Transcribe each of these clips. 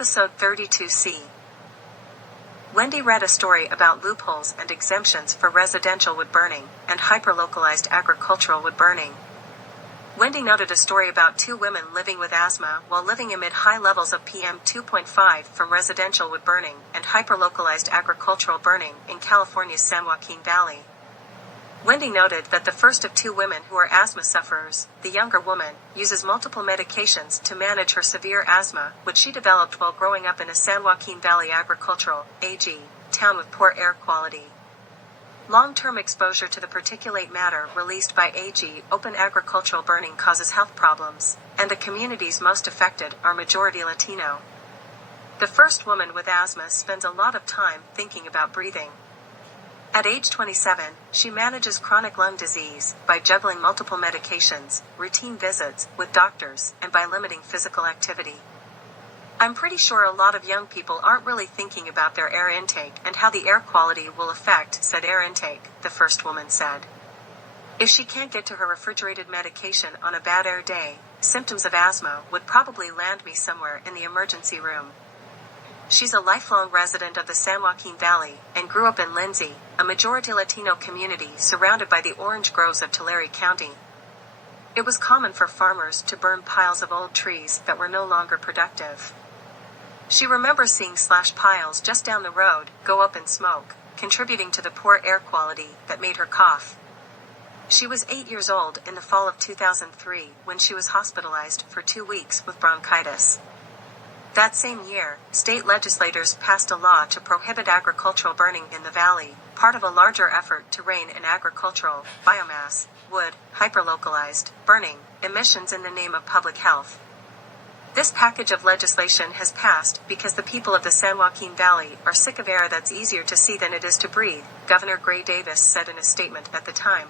Episode 32C. Wendy read a story about loopholes and exemptions for residential wood burning and hyperlocalized agricultural wood burning. Wendy noted a story about two women living with asthma while living amid high levels of PM 2.5 from residential wood burning and hyperlocalized agricultural burning in California's San Joaquin Valley. Wendy noted that the first of two women who are asthma sufferers, the younger woman, uses multiple medications to manage her severe asthma, which she developed while growing up in a San Joaquin Valley agricultural (AG) town with poor air quality. Long-term exposure to the particulate matter released by AG open agricultural burning causes health problems, and the communities most affected are majority Latino. The first woman with asthma spends a lot of time thinking about breathing. At age 27, she manages chronic lung disease by juggling multiple medications, routine visits with doctors, and by limiting physical activity. I'm pretty sure a lot of young people aren't really thinking about their air intake and how the air quality will affect said air intake, the first woman said. If she can't get to her refrigerated medication on a bad air day, symptoms of asthma would probably land me somewhere in the emergency room. She's a lifelong resident of the San Joaquin Valley and grew up in Lindsay, a majority Latino community surrounded by the orange groves of Tulare County. It was common for farmers to burn piles of old trees that were no longer productive. She remembers seeing slash piles just down the road go up in smoke, contributing to the poor air quality that made her cough. She was 8 years old in the fall of 2003 when she was hospitalized for 2 weeks with bronchitis. That same year, state legislators passed a law to prohibit agricultural burning in the valley, part of a larger effort to rein in agricultural, biomass, wood, hyperlocalized, burning, emissions in the name of public health. This package of legislation has passed because the people of the San Joaquin Valley are sick of air that's easier to see than it is to breathe, Governor Gray Davis said in a statement at the time.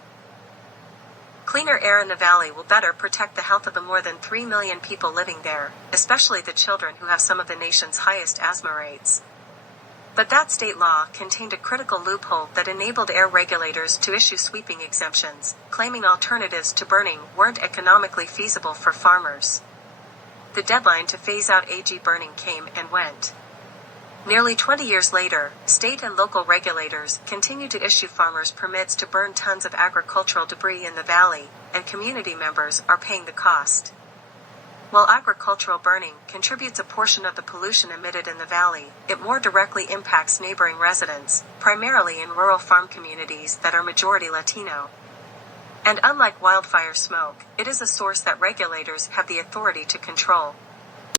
Cleaner air in the valley will better protect the health of the more than 3 million people living there, especially the children who have some of the nation's highest asthma rates. But that state law contained a critical loophole that enabled air regulators to issue sweeping exemptions, claiming alternatives to burning weren't economically feasible for farmers. The deadline to phase out AG burning came and went. Nearly 20 years later, state and local regulators continue to issue farmers permits to burn tons of agricultural debris in the valley, and community members are paying the cost. While agricultural burning contributes a portion of the pollution emitted in the valley, it more directly impacts neighboring residents, primarily in rural farm communities that are majority Latino. And unlike wildfire smoke, it is a source that regulators have the authority to control.